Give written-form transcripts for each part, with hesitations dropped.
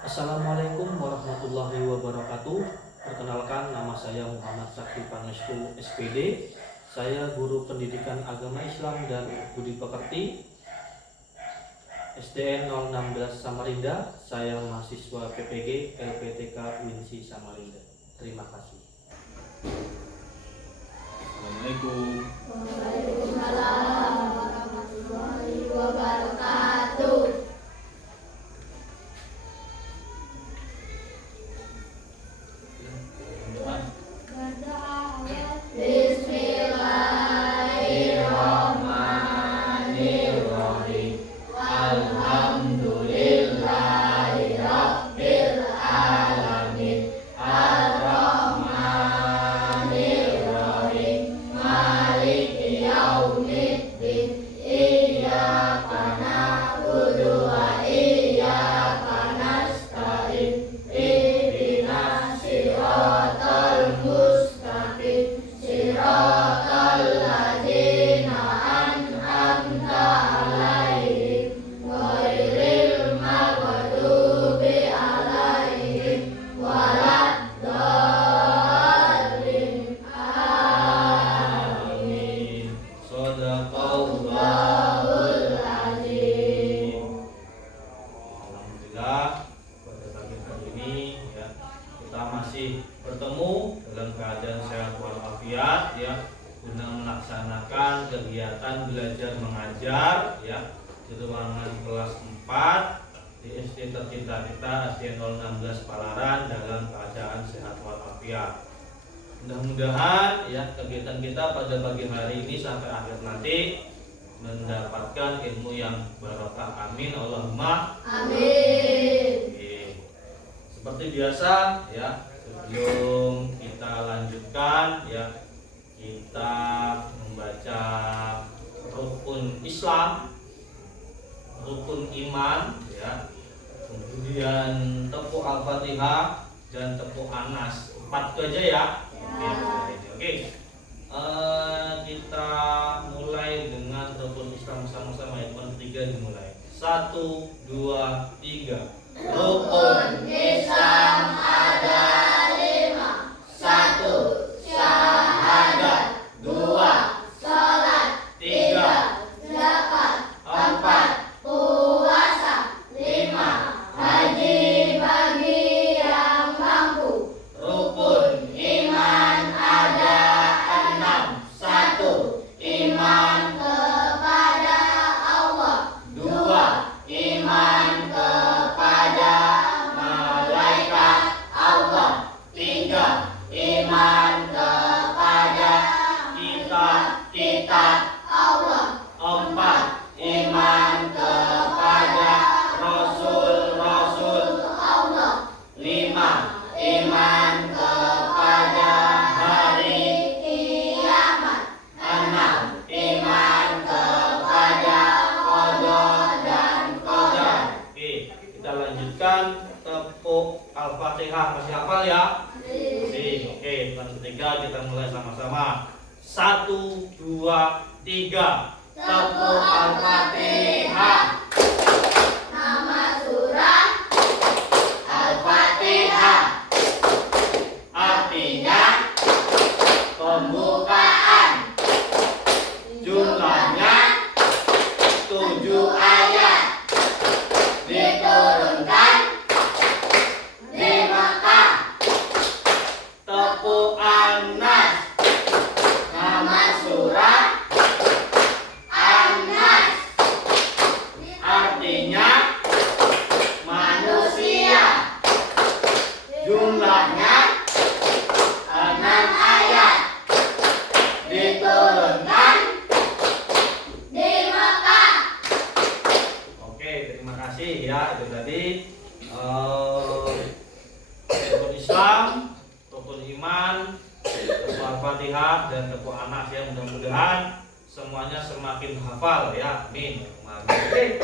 Assalamualaikum warahmatullahi wabarakatuh. Perkenalkan, nama saya Muhammad Sakti Pangestu SPD. Saya guru pendidikan agama Islam dan budi pekerti SDN 016 Samarinda. Saya mahasiswa PPG LPTK Winsi Samarinda. Terima kasih. Assalamualaikum. Waalaikumsalam warahmatullahi wabarakatuh. Bismillahirrahmanirrahim. Alhamdulillahi rabbil alamin. Ar-Rahmanir-Rahim. Maliki yaumiddin. Iyyaka na'budu wa iyyaka nasta'in. Ihdinas siratal mustaqim. Siratal ladzina an'amta 'alaihim ghairil maghdubi 'alaihim waladdallin. Amin. Shadaqallahul Azim. Alhamdulillah, pada pagi hari ini ya, kita masih bertemu dalam keadaan sehat walafiat ya, guna melaksanakan kegiatan belajar mengajar ya di ruangan kelas 4 di SD tercinta kita SDN 016 Palaran dalam keadaan sehat walafiat. Mudah-mudahan ya kegiatan kita pada pagi hari ini sampai akhir nanti mendapatkan ilmu yang barokah. Amin Allahumma. Amin. Oke. Seperti biasa ya, sebelum kita lanjutkan ya, kita membaca rukun Islam, rukun iman ya, kemudian tepuk Al-Fatihah dan tepuk Anas. 4 itu aja ya. Oke. Kita mulai dengan rukun Islam sama-sama ya. Yang ketiga dimulai. 1, 2, 3. Rukun Islam ada 5. 1. Syahadat. 2. Salat. 3. Zakat. 4. Puasa. 5. Haji bagi yang mampu. Rukun iman ada 6. 1. Iman kepada Allah. 2. Iman kepada malaikat Allah. 3. Iman kepada kitab Allah. 4. Iman kepada rasul-rasul Allah. 5. Iman kepada hari kiamat. 6. Iman kepada qada dan qadar. Oke, kita lanjutkan tepuk Al-Fatihah. Masih hafal ya? Masih. Oke, yang ketiga kita mulai sama-sama. 1, 2, 3. Tepuk Al-Fatihah. Nama surah Al-Fatihah. Artinya pembukaan. Jumlahnya 7 ayat. Diturunkan di Makkah. Tepuk An-Nas. Nama surah An-Nas. Artinya manusia. Jumlahnya 6 ayat. Diturunkan di Makkah. Oke, terima kasih ya. Itu tadi rukun Islam, rukun iman, tepuk Al-Fatihah dan tepuk Anas ya. Mudah-mudahan semuanya semakin hafal ya. Amin. Oke.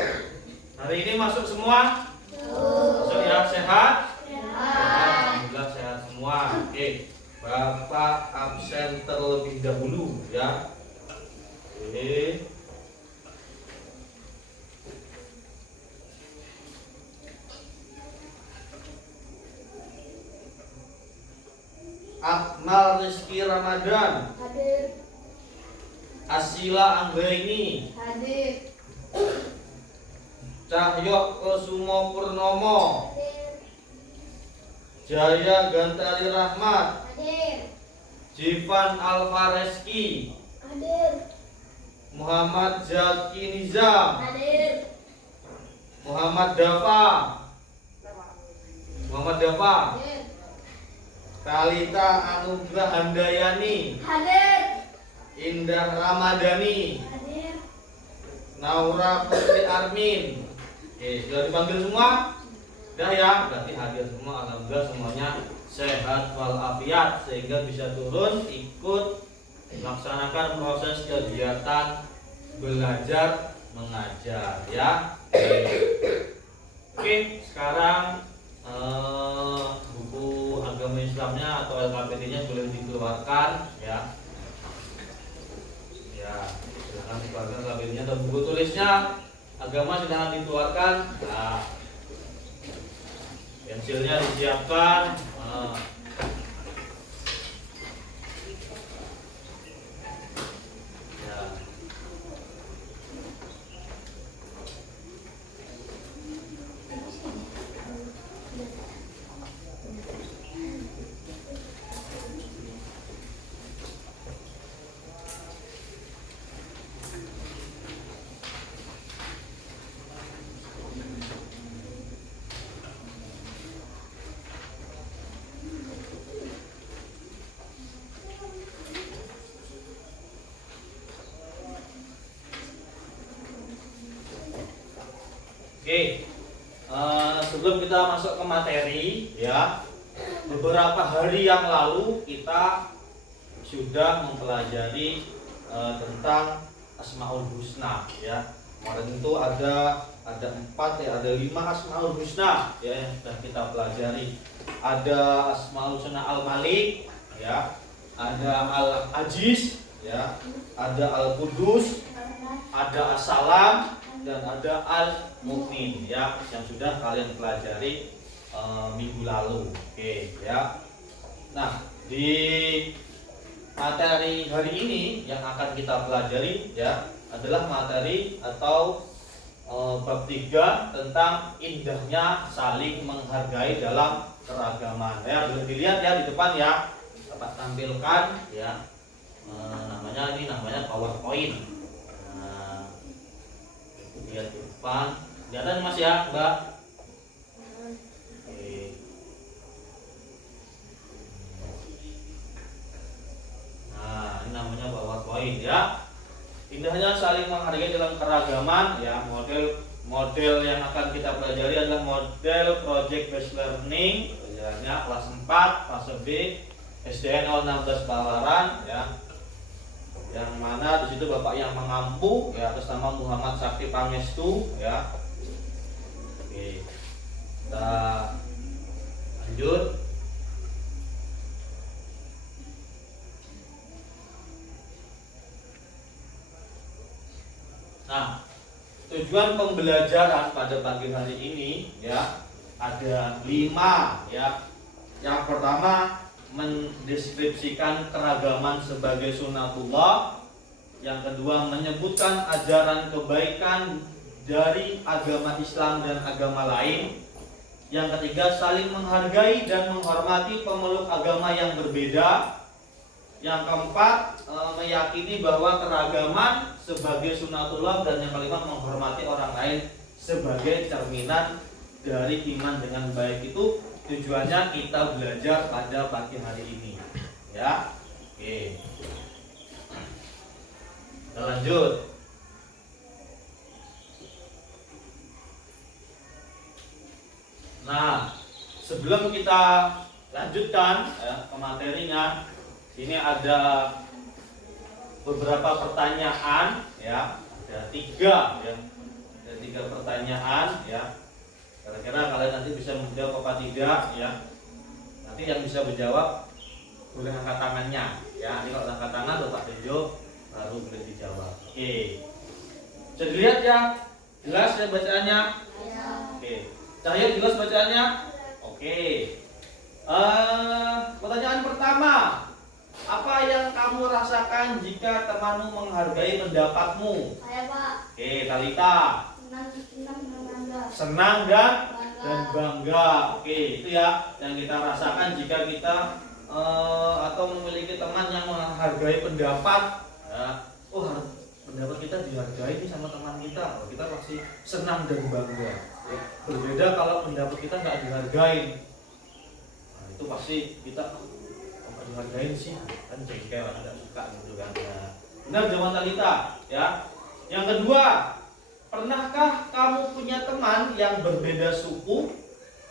Hari ini masuk semua? Masuk ya, sehat? Alhamdulillah sehat semua. Oke. Bapak absen terlebih dahulu ya. Oke. Akmal Rizky Ramadan, Hadir. Asila Anggraini, Hadir. Cahyo Kusumo Purnomo, Hadir. Jaya Gantari Rahmat, Hadir. Jivan Alvareski, Hadir. Muhammad Zaki Nizam, Hadir. Muhammad Dafa, Hadir. Kalita Anugrah Handayani, Hadir. Indah Ramadhani, Hadir. Naura Putri Armin. Oke, sudah dipanggil semua? Sudah ya, berarti hadir semua. Alhamdulillah semuanya sehat walafiat sehingga bisa turun ikut melaksanakan proses kegiatan belajar mengajar ya. Oke, sekarang buku agama Islamnya atau LKPD-nya boleh dikeluarkan ya. Ya, silakan dikeluarkan LKPD-nya atau buku tulisnya agama silakan dikeluarkan. Nah, pensilnya disiapkan. Ya. Oke, sebelum kita masuk ke materi, ya, beberapa hari yang lalu kita sudah mempelajari tentang Asmaul Husna, ya. Kemarin itu ada 4 ya, ada 5 Asmaul Husna, ya, yang sudah kita pelajari. Ada Asmaul Husna Al Malik, ya, ada Al Aziz, ya, ada Al Qudus, ada As-Salam, dan ada Al-Mu'min ya, yang sudah kalian pelajari minggu lalu. Oke ya. Nah, di materi hari ini yang akan kita pelajari ya adalah materi atau bab 3 tentang indahnya saling menghargai dalam keragaman. Ya, boleh dilihat ya di depan ya. Dapat tampilkan ya. Namanya PowerPoint. Lihat di depan, kelihatan Mas ya, Mbak. Oke. Nah, ini namanya PowerPoint ya. Indahnya saling menghargai dalam keragaman ya. Model yang akan kita pelajari adalah model project based learning, pelajarannya kelas 4 fase B SDN 016 Bawaran ya. Yang mana di situ Bapak yang mengampu ya atas nama Muhammad Sakti Pangestu ya. Oke. Kita lanjut. Nah, tujuan pembelajaran pada pagi hari ini ya ada 5 ya. Yang pertama mendeskripsikan keragaman sebagai sunatullah. Yang kedua menyebutkan ajaran kebaikan dari agama Islam dan agama lain. Yang ketiga saling menghargai dan menghormati pemeluk agama yang berbeda. Yang keempat meyakini bahwa keragaman sebagai sunatullah. Dan yang kelima menghormati orang lain sebagai cerminan dari iman dengan baik. Itu tujuannya kita belajar pada pagi hari ini ya. Oke, kita lanjut. Nah, sebelum kita lanjutkan ya, ke materinya, ini ada beberapa pertanyaan ya, ada 3 ya, ada 3 pertanyaan ya. Kira-kira kalian nanti bisa menjawab apa tidak ya. Nanti yang bisa menjawab boleh angkat tangannya ya. Ini kalau angkat tangan Bapak tunjuk baru boleh dijawab. Oke. Bisa dilihat ya? Jelas ya bacaannya? Ya. Oke. Cahaya jelas bacaannya? Oke. Pertanyaan pertama, apa yang kamu rasakan jika temanmu menghargai pendapatmu? Saya Pak. Oke, Talita. Senang bangga. Senang dan Bangga. bangga. Oke, itu ya yang kita rasakan jika kita atau memiliki teman yang menghargai pendapat. Ya. Oh, pendapat kita dihargai nih sama teman kita. Kita pasti senang dan bangga. Ya. Berbeda kalau pendapat kita nggak dihargai. Nah, itu pasti kita nggak dihargain sih. Kan jadi kayak nggak suka gitu kan. Ya. Benar jawaban Talita. Ya. Yang kedua, pernahkah kamu punya teman yang berbeda suku,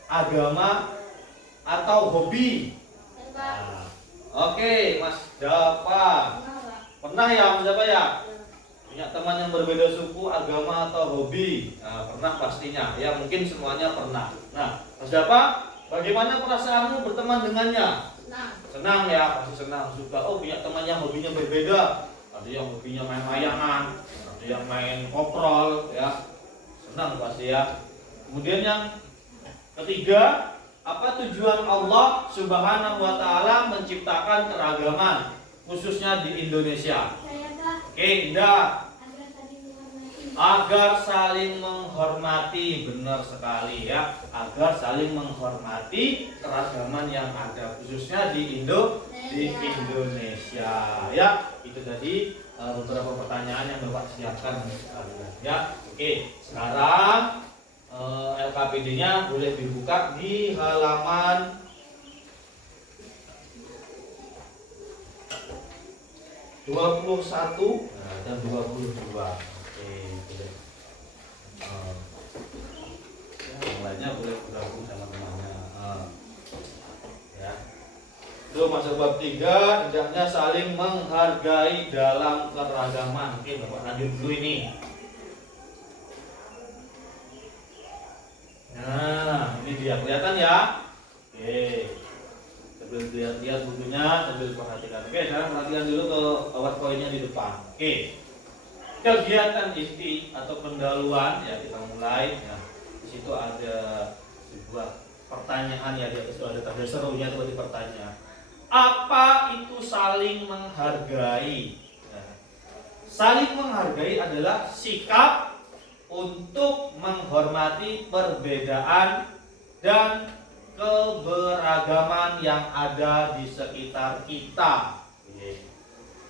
agama, atau hobi? Saya Pak. Nah, oke, Mas Dapa. Pernah Pak. Pernah ya, Mas Dapa ya? Ya. Punya teman yang berbeda suku, agama, atau hobi? Nah, pernah pastinya. Ya, mungkin semuanya pernah. Nah, Mas Dapa, bagaimana perasaanmu berteman dengannya? Senang. Senang ya, pasti senang. Suka, oh punya teman yang hobinya berbeda. Ada yang hobinya main layangan, ada yang main koprol, ya. Senang pasti ya. Kemudian yang ketiga, apa tujuan Allah Subhanahu wa taala menciptakan keragaman khususnya di Indonesia? Saya Pak. Oke, Indah. Agar saling menghormati. Agar saling menghormati, benar sekali ya. Agar saling menghormati keragaman yang ada khususnya di Indonesia. Ya, itu tadi beberapa pertanyaan yang Bapak siapkan sekalian. Ya, oke. Sekarang LKPD-nya boleh dibuka di halaman 21 dan 22. Oke, boleh. Yang lainnya boleh bergabung sama temannya. Ya. Itu masuk bab 3, hendaknya saling menghargai dalam keragaman. Oke, Bapak lanjut dulu ini. Nah, ini dia kelihatan ya. Oke. Sambil lihat-lihat bukunya, sambil perhatikan. Oke, sekarang perhatikan dulu ke PowerPoint-nya di depan. Oke. Kegiatan inti atau pendahuluan ya kita mulai. Ya, di situ ada sebuah pertanyaan ya, di atas itu ada tanda serunya itu di pertanyaan. Apa itu saling menghargai? Nah, saling menghargai adalah sikap untuk menghormati perbedaan dan keberagaman yang ada di sekitar kita.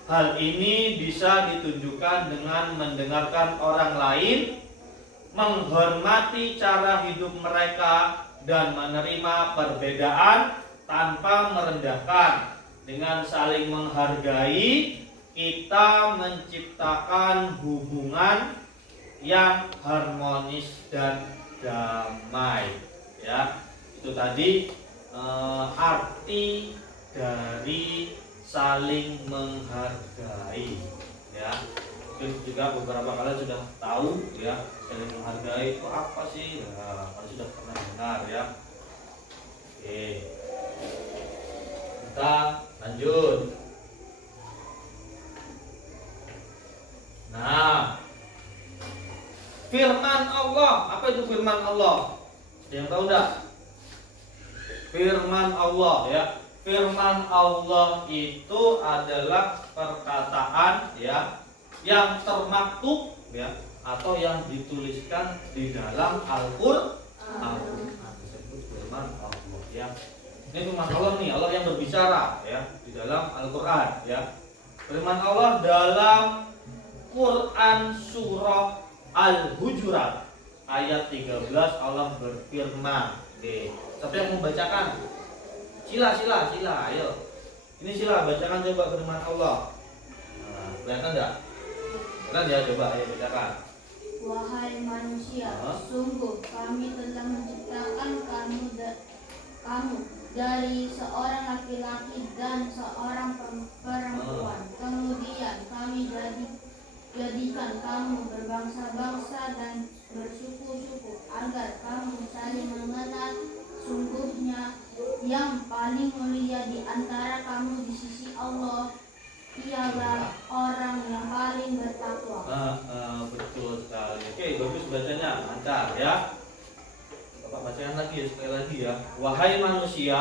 Hal ini bisa ditunjukkan dengan mendengarkan orang lain, menghormati cara hidup mereka, dan menerima perbedaan tanpa merendahkan. Dengan saling menghargai, kita menciptakan hubungan yang harmonis dan damai. Ya, itu tadi arti dari saling menghargai. Ya, mungkin juga beberapa kali sudah tahu ya saling menghargai itu apa sih? Nah, kalau sudah pernah dengar ya. Oke, kita lanjut. Nah, firman Allah, apa itu firman Allah? Ada yang tahu enggak? Firman Allah ya. Firman Allah itu adalah perkataan ya yang termaktub ya atau yang dituliskan di dalam Al-Qur'an. Disebut firman Allah ya. Ini firman Allah nih, Allah yang berbicara ya di dalam Al-Qur'an ya. Firman Allah dalam Quran surah Al-Hujurat ayat 13 Allah berfirman. Oke, siapa yang membacakan? Sila, ayo. Ini sila, bacakan coba firman Allah. Nah, kelihatan enggak? Kelihatan ya, coba ayo bacakan. Wahai manusia, sungguh kami telah menciptakan kamu dari seorang laki-laki dan seorang perempuan. Kemudian kami jadikan kamu berbangsa-bangsa dan bersuku-suku agar kamu saling mengenal. Sungguhnya yang paling mulia di antara kamu di sisi Allah ialah orang yang paling bertakwa. Betul sekali. Oke, bagus bacanya, lancar ya. Bapak bacakan lagi sekali lagi ya. Wahai manusia,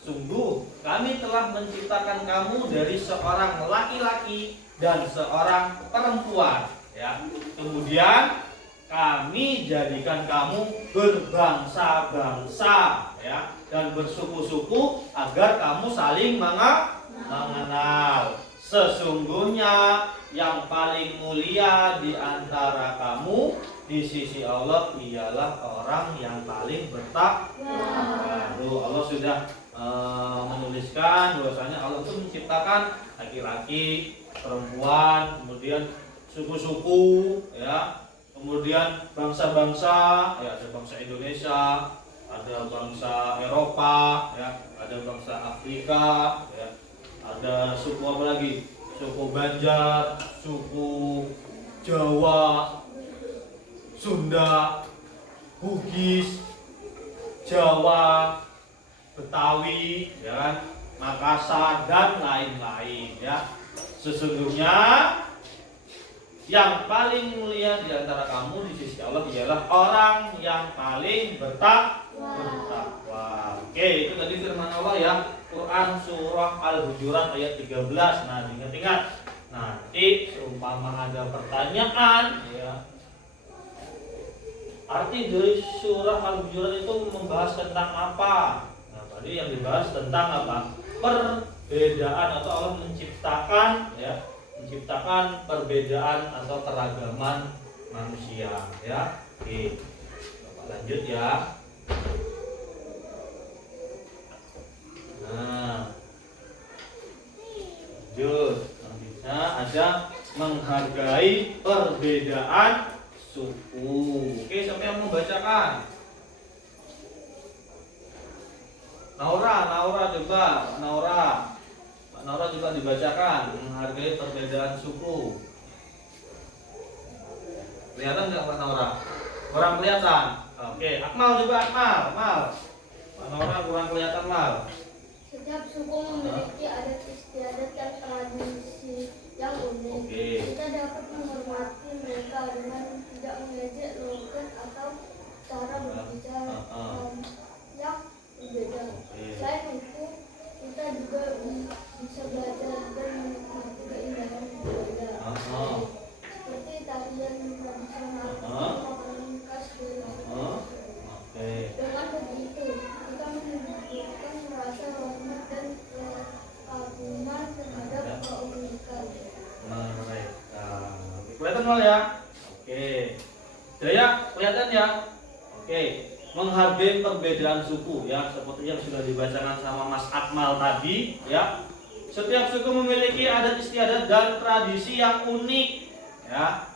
sungguh kami telah menciptakan kamu dari seorang laki-laki dan seorang perempuan, ya. Kemudian kami jadikan kamu berbangsa-bangsa, ya, dan bersuku-suku agar kamu saling mengenal. Sesungguhnya yang paling mulia di antara kamu di sisi Allah ialah orang yang paling bertakwa. Allah sudah menuliskan bahwasanya Allah itu menciptakan laki-laki, perempuan, kemudian suku-suku, ya, kemudian bangsa-bangsa, ya, ada bangsa Indonesia, ada bangsa Eropa, ya, ada bangsa Afrika, ya, ada suku apa lagi? Suku Banjar, suku Jawa, Sunda, Bugis, Jawa, Betawi, ya kan, Makassar dan lain-lain, ya. Sesungguhnya yang paling mulia di antara kamu di sisi Allah ialah orang yang paling bertakwa. Oke, itu tadi firman Allah, ya. Quran surah Al-Hujurat ayat 13. Nah, ingat-ingat. Nanti seumpama ada pertanyaan, ya. Arti dari surah Al-Hujurat itu membahas tentang apa? Nah, tadi yang dibahas tentang apa? Perbedaan, atau Allah menciptakan, ya, menciptakan perbedaan atau keragaman manusia, ya. Oke, Bapak lanjut, ya. Nah, lanjut. Selanjutnya ada menghargai perbedaan suku. Oke, siapa yang membacakan? Naura coba. Pak Naura coba dibacakan, menghargai perbedaan suku. Kelihatan nggak Pak Naura? Kurang kelihatan. Oke, Akmal coba, Akmal. Pak Naura kurang kelihatan, Mal. Setiap suku memiliki adat istiadat dan tradisi yang unik. Oke. Kita dapat menghormati mereka dengan tidak mengejek logat atau cara berbicara yang berbeda. Selain itu, kita juga bisa belajar dan menikmati keindahan budaya. Seperti tarian tradisional, makanan khas dari Oke. Dengan begitu, kita menunjukkan rasa hormat dan kekaguman terhadap keunikan mereka. Kelihatan Mal, ya? Oke. Jaya, kelihatan, ya? Oke. Menghargai perbedaan suku, ya, seperti yang sudah dibacakan sama Mas Akmal tadi, ya. Setiap suku memiliki adat istiadat dan tradisi yang unik, ya.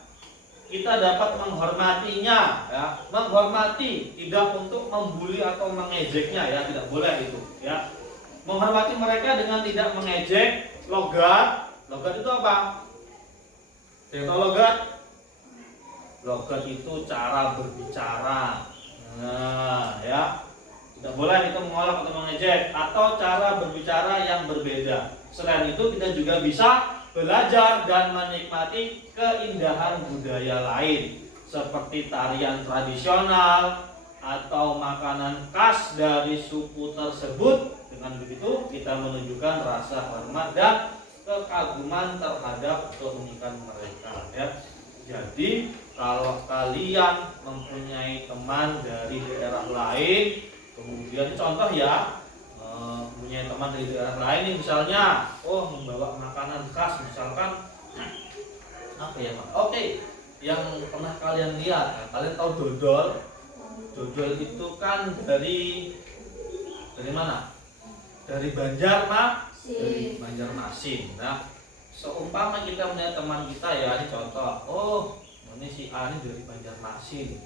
Kita dapat menghormatinya, ya. Menghormati, tidak untuk membuli atau mengejeknya, ya, tidak boleh itu, ya. Menghormati mereka dengan tidak mengejek logat. Logat itu apa? Logat? Logat itu cara berbicara. Nah, ya. Tidak boleh kita mengolok atau mengejek, atau cara berbicara yang berbeda. Selain itu, kita juga bisa belajar dan menikmati keindahan budaya lain, seperti tarian tradisional atau makanan khas dari suku tersebut. Dengan begitu, kita menunjukkan rasa hormat dan kekaguman terhadap keunikan mereka, ya. Jadi, kalau kalian mempunyai teman dari daerah lain, kemudian contoh, ya, mempunyai teman dari daerah lain, misalnya, membawa makanan khas, misalkan apa ya, Pak? Oke, yang pernah kalian lihat, kalian tahu dodol? Dodol itu kan dari mana? Dari Banjarmasin. Nah, seumpama kita punya teman kita, ya, ini contoh, ini si A ini dari Banjarmasin,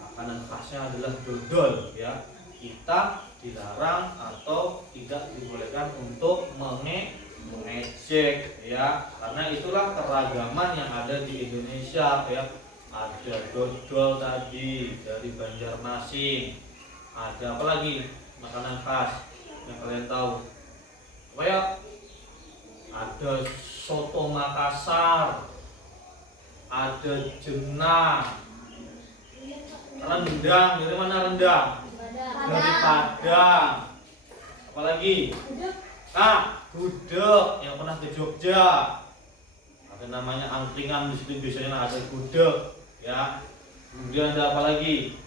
makanan khasnya adalah dodol, ya. Kita dilarang atau tidak dibolehkan untuk mengejek, ya, karena itulah keragaman yang ada di Indonesia, ya. Ada dodol tadi dari Banjarmasin, ada apa lagi makanan khas yang kalian tahu? Apa, ya? Ada soto Makassar, ada jenang, rendang. Dari mana rendang? Dari Padang. Apalagi? Hidup. Gudeg yang pernah ke Jogja. Ada namanya angkringan di situ biasanya ada gudeg, ya. Kemudian ada apa lagi?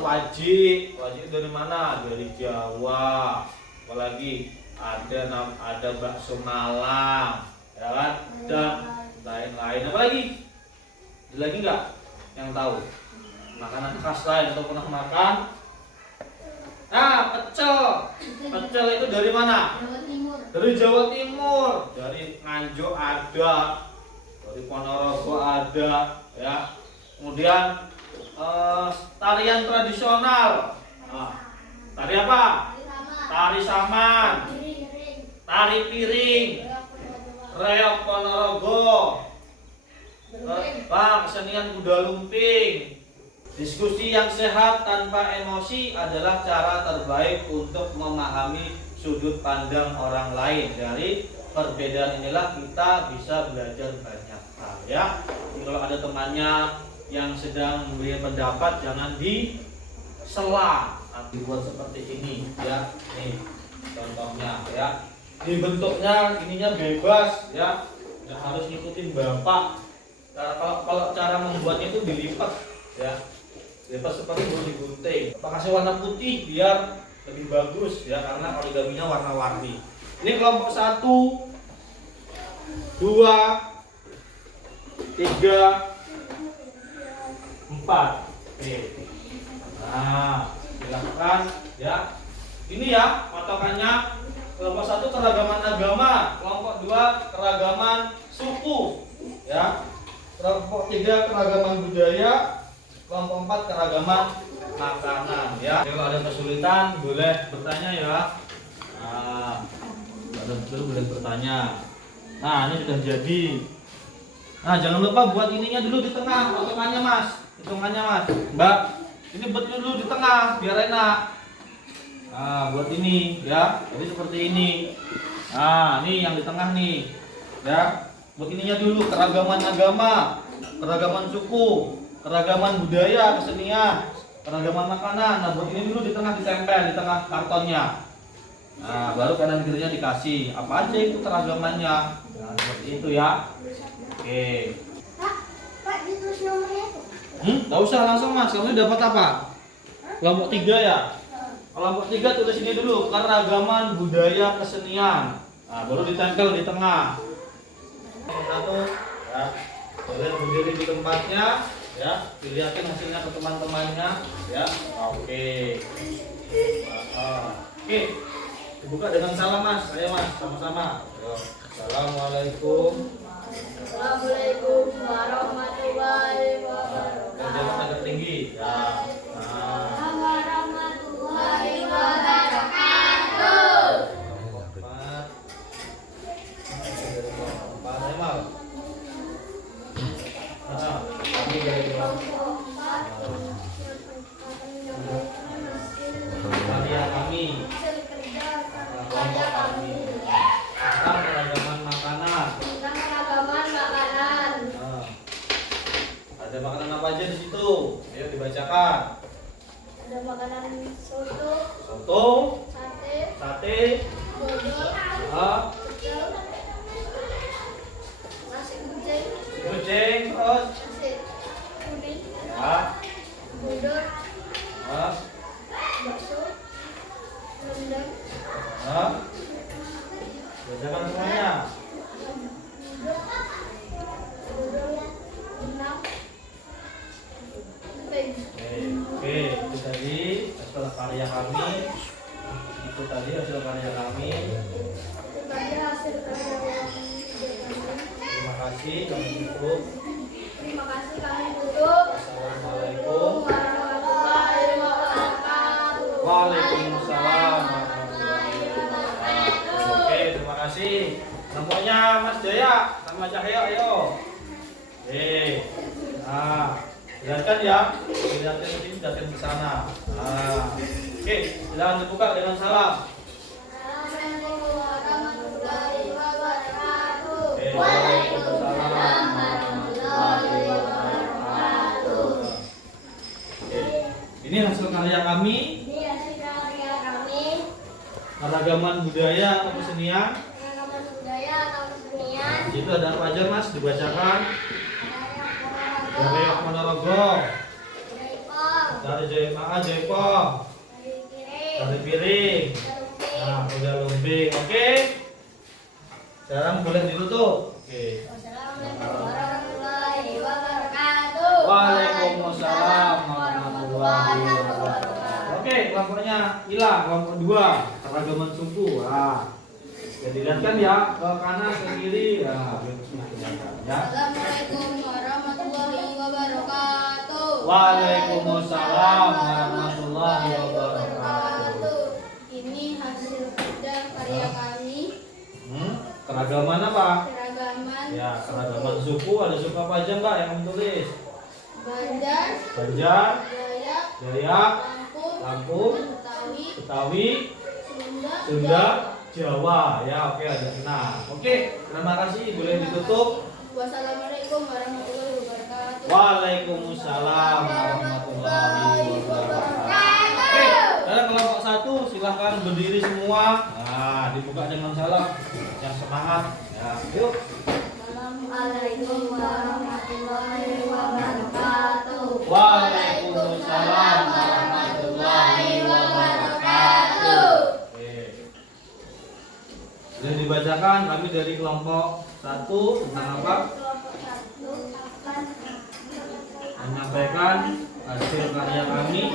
Wajik dari mana? Dari Jawa. Apalagi ada bakso Malang, ya kan? Dan lain-lain. Apa lagi? Ada lagi nggak yang tahu? Makanan khas lain atau pernah makan? Pecel. Pecel itu dari mana? Jawa Timur. Dari Jawa Timur, dari Nganjuk ada, dari Ponorogo ada, ya. Kemudian tarian tradisional. Tari apa? Tari saman, tari piring, reok Ponorogo, kesenian kuda lumping. Diskusi yang sehat tanpa emosi adalah cara terbaik untuk memahami sudut pandang orang lain. Dari perbedaan inilah kita bisa belajar banyak hal, ya. Jadi kalau ada temannya yang sedang memberikan pendapat, jangan disela. Dibuat seperti ini, ya. Nih contohnya, ya. Di bentuknya ininya bebas, ya. Nggak harus ngikutin bapak. Kalau cara membuatnya itu dilipat, ya. Dilipat seperti bulu digunting. Kasih warna putih biar lebih bagus, ya, karena origaminya warna-warni. Ini kelompok 1, 2, 3, 4. Oke. Nah, silahkan, ya. Ini ya patokannya. Kelompok 1 keragaman agama, kelompok 2 keragaman suku, ya. Kelompok 3 keragaman budaya, kelompok 4 keragaman makanan, ya. Kalau ada kesulitan boleh bertanya, ya. Ada kesulitan boleh bertanya. Nah, ini sudah jadi. Nah, jangan lupa buat ininya dulu di tengah, hitungannya Mas. Mbak, ini buat dulu di tengah biar enak. Buat ini, ya. Jadi seperti ini. Ini yang di tengah nih, ya. Buat ininya dulu, keragaman agama, keragaman suku, keragaman budaya, kesenian, keragaman makanan. Nah, buat ini dulu di tengah ditempel di tengah kartonnya. Nah, baru kanan kirinya dikasih apa aja itu keragamannya. Nah, seperti itu, ya. Oke. Pak, ditulis nomornya tuh. Nggak usah langsung Mas. Kamu dapat apa? Kelompok 3, ya. Kelompok 3 tulis ini dulu, keragaman budaya kesenian. Nah, baru ditempel di tengah. Satu, ya. Boleh berdiri di tempatnya, ya. Dilihatin hasilnya ke teman-temannya, ya. Oke. Oke. Dibuka dengan salam Mas. Ayo Mas, sama-sama. Assalamualaikum. Assalamualaikum warahmatullahi wabarakatuh. Jangan agak tinggi, ya. Warahmatullahi wabarakatuh. Kami dari karya kami, tentang keragaman makanan. Ada makanan apa aja di situ? Ayo dibacakan. Ada makanan soto, Sate, dodol, pecel, nasi kucing, terus, nasi kuning, ya, gudeg, ya, bakso, rendang, ya. Bacakan semuanya. dodol, benang, Oke, itu tadi hasil karya kami. Itu tadi hasil karya kami. Terima kasih, kami tutup. Terima kasih, kami tutup. Assalamualaikum Warahmatullahi wabarakatuh. Waalaikumsalam warahmatullahi wabarakatuh. Oke, terima kasih. Nomornya Mas Jaya sama Cahaya, ayo. Lihatkan ya. Lihatkan di sini, lihatkan di sana. Oke, silakan dibuka dengan salam. Assalamualaikum warahmatullahi wabarakatuh. Waalaikumsalam warahmatullahi wabarakatuh. Oke. Ini hasil karya kami. Ini hasil karya kami. keragaman budaya atau kesenian. Keragaman budaya atau kesenian. Di situ ada apa aja Mas? Dibacakan. Dari Ponorogo, dari Jaipong, dari piring, nah udah lumbing, oke. Sekarang boleh ditutup. Oke. Wassalamualaikum warahmatullahi wabarakatuh. Waalaikumsalam warahmatullahi wabarakatuh. Oke, kelompoknya hilang, kelompok 2, keragaman suku. Nah, ya dilihatkan ya ke kanan ke kiri, ya. Ya. Assalamualaikum warahmatullahi wabarakatuh. Waalaikumsalam warahmatullahi wabarakatuh. Ini hasil kerja karya kami. Keragaman apa? Keragaman Ya, keragaman suku. Ada suku apa aja Mbak yang menulis? Banjar, Banjar, Dayak, Dayak, Lampung, Lampung, Betawi, Betawi, Sunda, Sunda, Jawa. Ya, oke ada 6. Oke, terima kasih. Boleh ditutup. Wassalamualaikum warahmatullahi wabarakatuh. Waalaikumsalam warahmatullahi wabarakatuh. Oke, dalam kelompok 1 silahkan berdiri semua. Nah, dibuka dengan salam yang semangat. Ya, yuk. Assalamualaikum warahmatullahi wabarakatuh. Waalaikumsalam warahmatullahi wabarakatuh. Oke. Sudah dibacakan kami dari kelompok 1 tentang apa? Kelompok 1 akan Menyampaikan hasil karya kami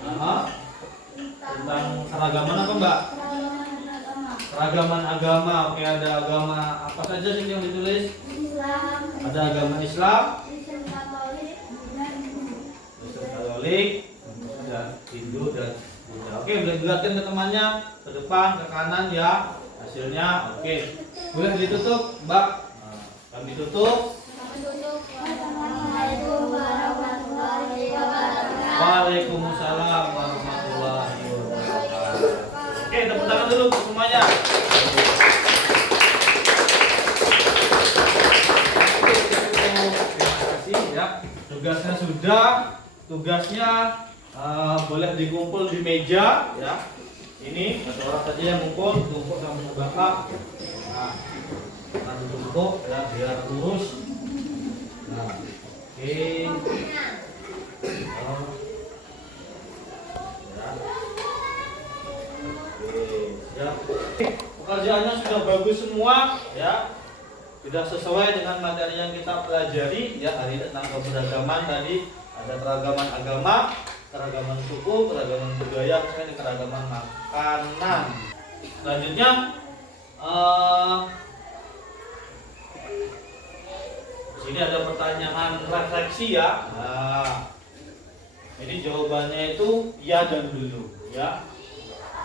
tentang keragaman apa Mbak? Keragaman agama. Oke, ada agama apa saja sih yang ditulis? Islam, Ada agama Islam, Kristen Katolik, dan Kristen Katolik, dan Hindu dan Buddha. Oke, boleh dilihatkan ke temannya ke depan, ke kanan ya hasilnya. Oke, boleh ditutup Mbak. Nah, kami tutup. Assalamualaikum warahmatullahi wabarakatuh. Waalaikumsalam warahmatullahi wabarakatuh. Oke, tepuk tangan dulu untuk semuanya. Terima kasih ya. Tugasnya sudah. Tugasnya boleh dikumpul di meja ya. Ini satu orang saja yang ngumpul, tumpuk sama bakal. Nah, kita tumpuk ya biar lurus. Nah, oke. Oh. Ya. Pekerjaannya sudah bagus semua ya. Sudah sesuai dengan materi yang kita pelajari ya hari ini tentang keberagaman tadi. Ada keragaman agama, keragaman suku, keragaman budaya, dan keragaman makanan. Selanjutnya sini ada pertanyaan refleksi ya. Nah, ini jawabannya itu ya dan dulu ya.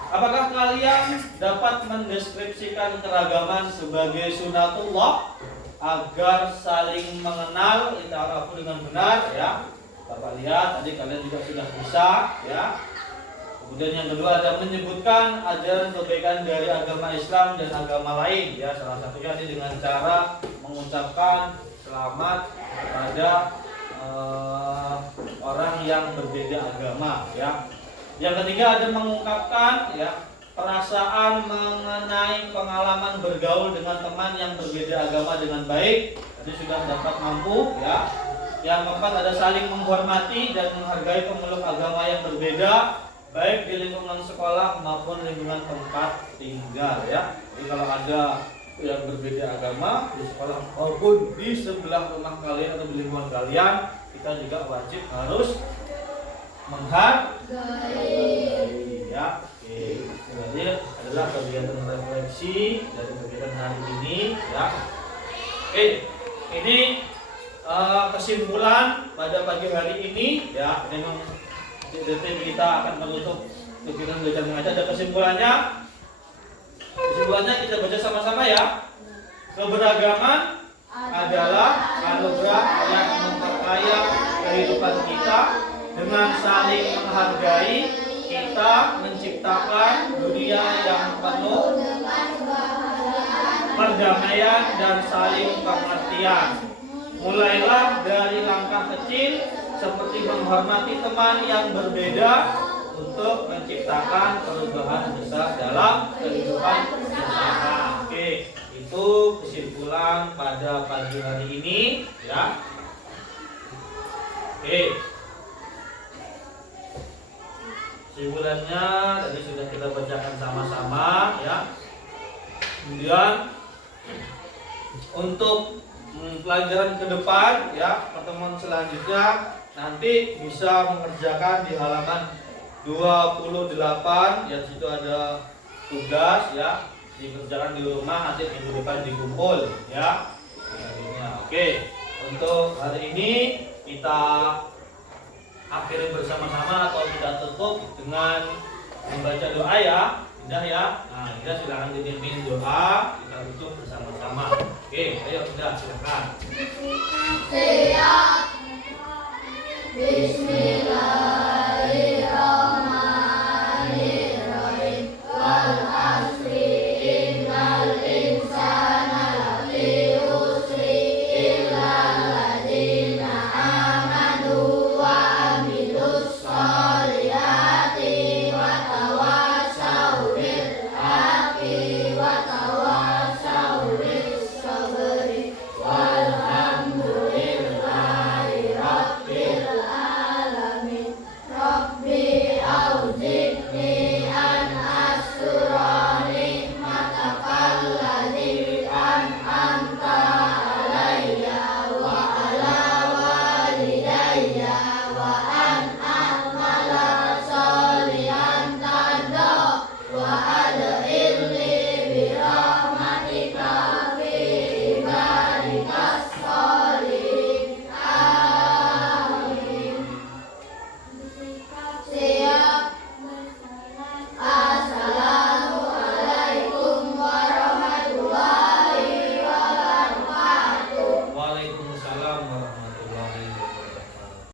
Apakah kalian dapat mendeskripsikan keragaman sebagai sunatullah agar saling mengenal ita'arafu dengan benar ya? Bapak lihat tadi kalian juga sudah bisa ya. Kemudian yang kedua ada menyebutkan ajaran kebaikan dari agama Islam dan agama lain ya. Salah satunya ini dengan cara mengucapkan selamat kepada orang yang berbeda agama ya. Yang ketiga ada mengungkapkan ya perasaan mengenai pengalaman bergaul dengan teman yang berbeda agama dengan baik. Tadi sudah dapat mampu ya. Yang keempat ada saling menghormati dan menghargai pemeluk agama yang berbeda baik di lingkungan sekolah maupun lingkungan tempat tinggal ya. Jadi kalau ada yang berbeda agama di sekolah maupun di sebelah rumah kalian atau di lingkungan kalian, kita juga wajib harus menghargai ya. Oke, jadi adalah kegiatan refleksi dari kegiatan hari ini ya. Oke, ini kesimpulan pada pagi hari ini ya. Memang detik kita akan menutup kegiatan belajar mengajar. Ada kesimpulannya. Kesimpulannya kita baca sama-sama ya. Keberagaman adalah anugerah yang memperkaya kehidupan kita. Dengan saling menghargai, kita menciptakan dunia yang penuh perdamaian dan saling pengertian. Mulailah dari langkah kecil seperti menghormati teman yang berbeda, untuk menciptakan perubahan besar dalam kehidupan bersama. Oke, itu kesimpulan pada pagi hari ini ya. Oke. Kesimpulannya tadi sudah kita bacakan sama-sama ya. Kemudian untuk pelajaran ke depan ya, pertemuan selanjutnya nanti bisa mengerjakan di halaman 28 ya, situ ada tugas ya, dikerjakan di rumah, nanti minggu depan dikumpul ya. Oke, untuk hari ini kita akhiri bersama-sama atau kita tutup dengan membaca doa ya, Indah ya. Nah, kita silakan dipimpin doa, kita tutup bersama-sama. Oke, ayo Indah silakan. Bismillah.